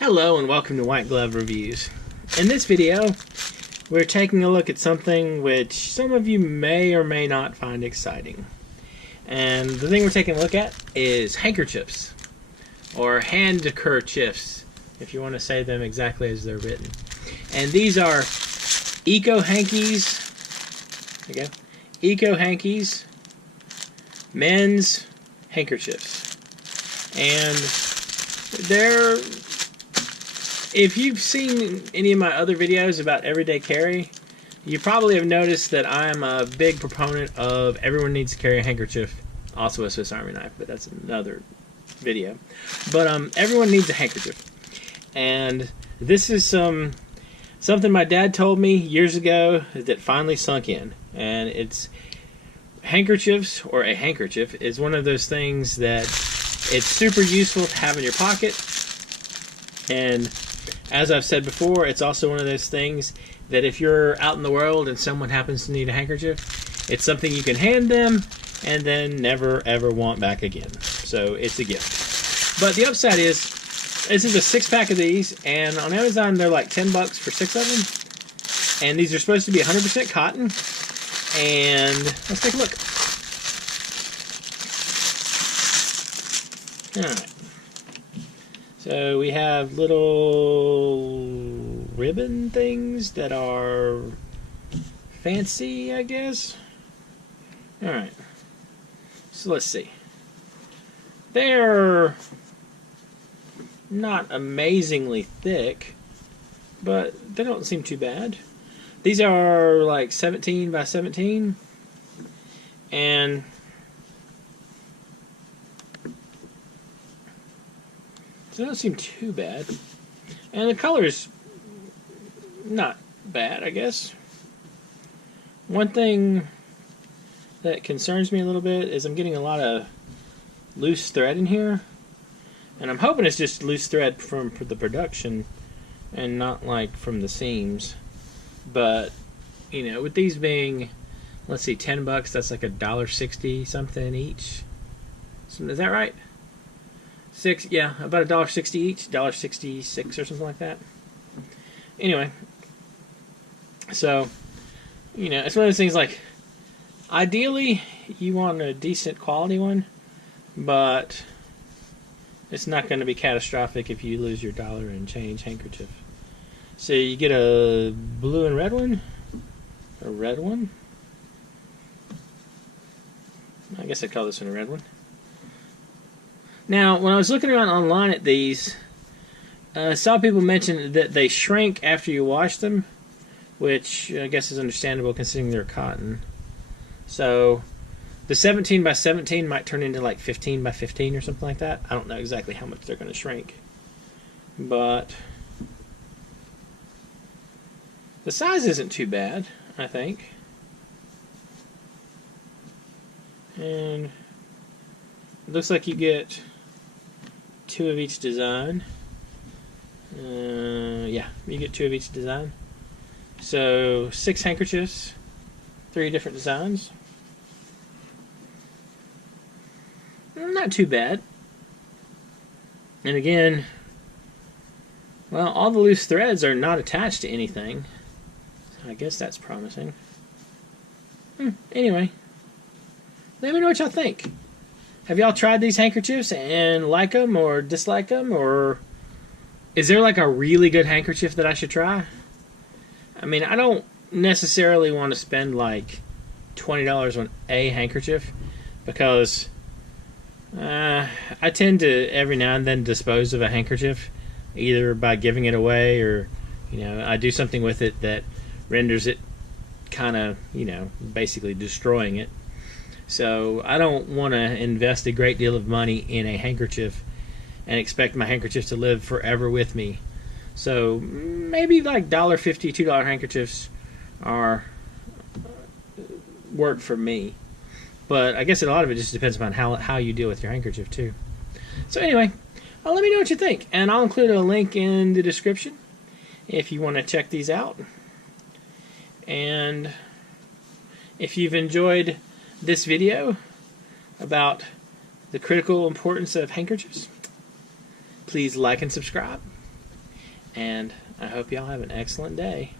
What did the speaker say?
Hello and welcome to White Glove Reviews. In this video, we're taking a look at something which some of you may or may not find exciting. And the thing we're taking a look at is handkerchiefs, or handkerchiefs, if you want to say them exactly as they're written. And these are EcoHankies, there you go, EcoHankies men's handkerchiefs. And they're, if you've seen any of my other videos about everyday carry, you probably have noticed that I'm a big proponent of everyone needs to carry a handkerchief, also a Swiss Army knife, but that's another video. But everyone needs a handkerchief. And this is something my dad told me years ago that finally sunk in. And it's handkerchiefs, or a handkerchief, is one of those things that it's super useful to have in your pocket. And as I've said before, it's also one of those things that if you're out in the world and someone happens to need a handkerchief, it's something you can hand them and then never ever want back again. So it's a gift. But the upside is, this is a 6-pack of these, and on Amazon they're like $10 for 6 of them. And these are supposed to be 100% cotton. And let's take a look. Alright. So we have little ribbon things that are fancy, I guess. Alright. So let's see. They're not amazingly thick, but they don't seem too bad. These are like 17 by 17, and so they don't seem too bad. And the color's not bad, I guess. One thing that concerns me a little bit is I'm getting a lot of loose thread in here, and I'm hoping it's just loose thread from the production and not like from the seams. But you know, with these being, let's see, $10, that's like $1.60 something each. So, is that right? Yeah, about $1.60 each, $1.66 or something like that. Anyway, so you know, it's one of those things like, ideally you want a decent quality one, but it's not going to be catastrophic if you lose your dollar and change handkerchief. So you get a blue and red one, a red one. I guess I'd call this one a red one. Now, when I was looking around online at these, I saw people mention that they shrink after you wash them, which I guess is understandable considering they're cotton. So the 17 by 17 might turn into like 15 by 15 or something like that. I don't know exactly how much they're going to shrink, but the size isn't too bad, I think. And it looks like you get 2 of each design. Yeah, you get 2 of each design. So 6 handkerchiefs, 3 different designs. Not too bad. And again, well, all the loose threads are not attached to anything. I guess that's promising. Anyway, let me know what y'all think. Have y'all tried these handkerchiefs and like them or dislike them? Or is there like a really good handkerchief that I should try? I mean, I don't necessarily want to spend like $20 on a handkerchief, because I tend to every now and then dispose of a handkerchief, either by giving it away or, you know, I do something with it that renders it kind of, you know, basically destroying it. So I don't want to invest a great deal of money in a handkerchief and expect my handkerchief to live forever with me. So maybe like $1.50, $2 handkerchiefs are work for me. But I guess a lot of it just depends upon how you deal with your handkerchief too. So anyway, let me know what you think, and I'll include a link in the description if you want to check these out. And if you've enjoyed this video about the critical importance of handkerchiefs, please like and subscribe. And I hope y'all have an excellent day.